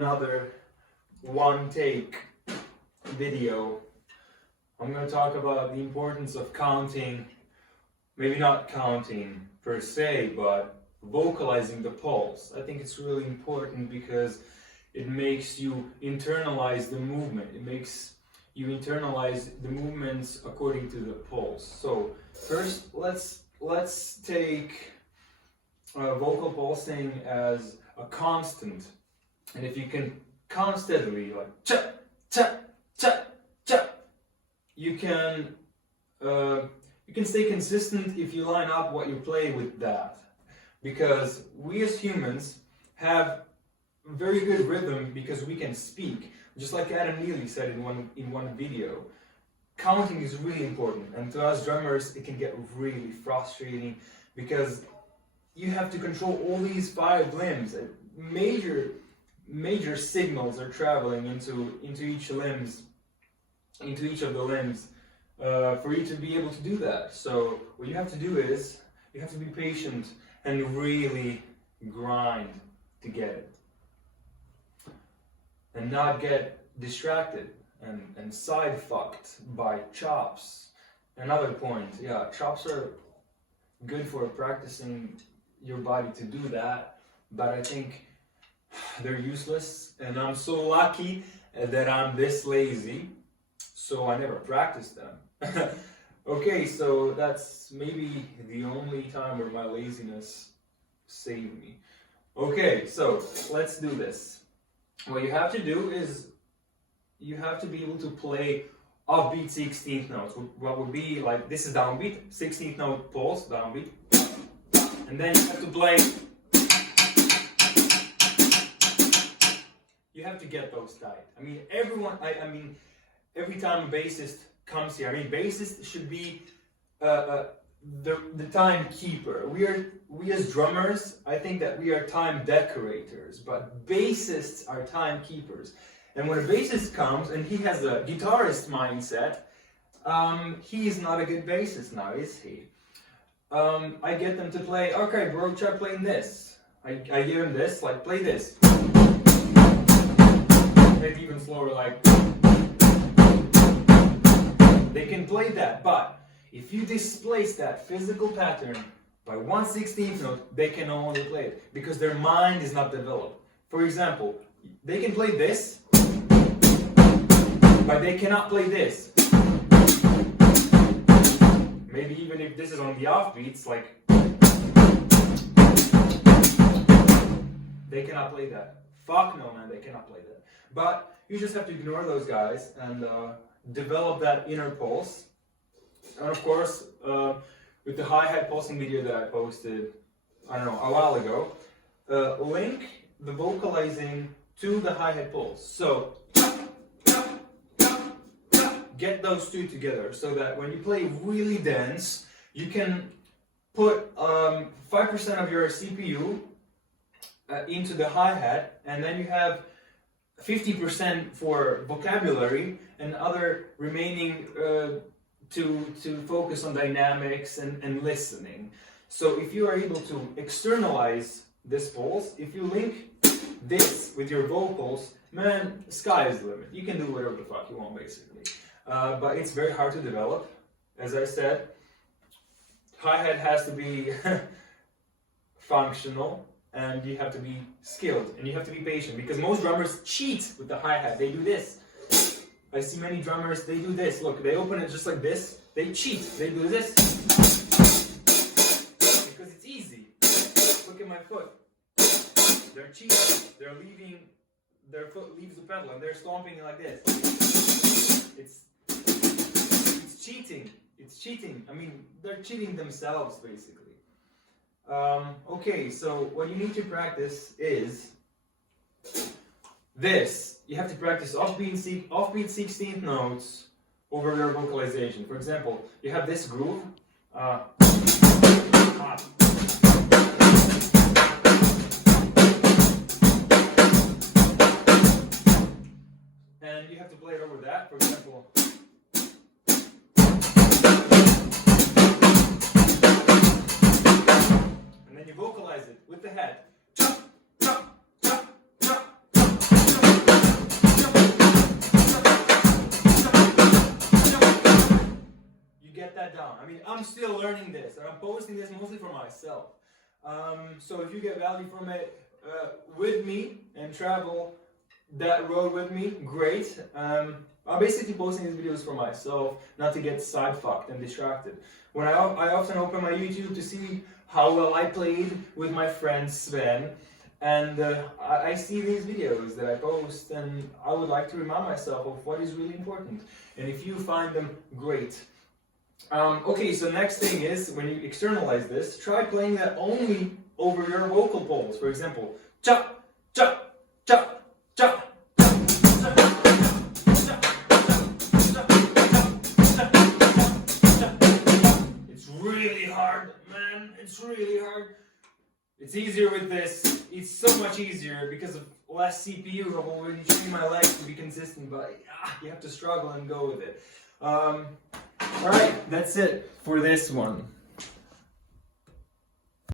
another one take video. I'm going to talk about the importance of counting, maybe not counting per se, but vocalizing the pulse. I think it's really important because it makes you internalize the movement. It makes you internalize the movements according to the pulse. So first, let's take vocal pulsing as a constant, and if you can count steadily, like cha cha cha cha, you can stay consistent if you line up what you play with that, because we as humans have very good rhythm because we can speak. Just like Adam Neely said in one video, counting is really important, and to us drummers it can get really frustrating because you have to control all these 5 limbs. Major signals are traveling into each of the limbs for you to be able to do that. So what you have to do is you have to be patient and really grind to get it, and not get distracted and side fucked by chops. Another point, yeah, chops are good for practicing your body to do that, but I think they're useless, and I'm so lucky that I'm this lazy, so I never practice them. Okay, so that's maybe the only time where my laziness saved me. Okay, so let's do this. What you have to do is you have to be able to play offbeat 16th notes. What would be like, this is downbeat, 16th note pulse, downbeat, and then you have to play. You have to get those tight. I mean, everyone. I mean, every time a bassist comes here, I mean, bassist should be the timekeeper. We as drummers, I think that we are time decorators, but bassists are timekeepers. And when a bassist comes and he has a guitarist mindset, he is not a good bassist now, is he? I get them to play, okay bro, try playing this. I give him this, like play this. Maybe even slower, like. They can play that, but if you displace that physical pattern by 1/16th note, they can no longer play it because their mind is not developed. For example, they can play this, but they cannot play this. Maybe even if this is on the offbeats, like, they cannot play that. Fuck no, man, they cannot play that. But you just have to ignore those guys and develop that inner pulse. And of course, with the hi-hat pulsing video that I posted, I don't know, a while ago, link the vocalizing to the hi-hat pulse. So get those two together so that when you play really dense, you can put 5% of your CPU into the hi-hat, and then you have 50% for vocabulary and other remaining to focus on dynamics and listening. So if you are able to externalize this pulse, if you link this with your vocals, man, sky is the limit. You can do whatever the fuck you want, basically. But it's very hard to develop. As I said, hi-hat has to be functional, and you have to be skilled, and you have to be patient, because most drummers cheat with the hi-hat. They do this. I see many drummers, they do this. Look, they open it just like this. They cheat. They do this. Because it's easy. Look at my foot. They're cheating. They're leaving, their foot leaves the pedal, and they're stomping like this. It's cheating. It's cheating. I mean, they're cheating themselves, basically. Okay, so what you need to practice is this. You have to practice offbeat 16th notes over your vocalization. For example, you have this groove. And you have to play it over that. For example, and then you vocalize it with the head. I'm still learning this, and I'm posting this mostly for myself. So if you get value from it with me and travel that road with me, great. I'm basically posting these videos for myself, not to get side-fucked and distracted. When I often open my YouTube to see how well I played with my friend Sven, and I see these videos that I post, and I would like to remind myself of what is really important. And if you find them, great. Okay, so next thing is, when you externalize this, try playing that only over your vocal polls. For example, cha, cha, cha, cha. It's really hard, man. It's really hard. It's easier with this. It's so much easier because of less CPU. I'm already training my legs to be consistent, but you have to struggle and go with it. Alright, that's it for this one.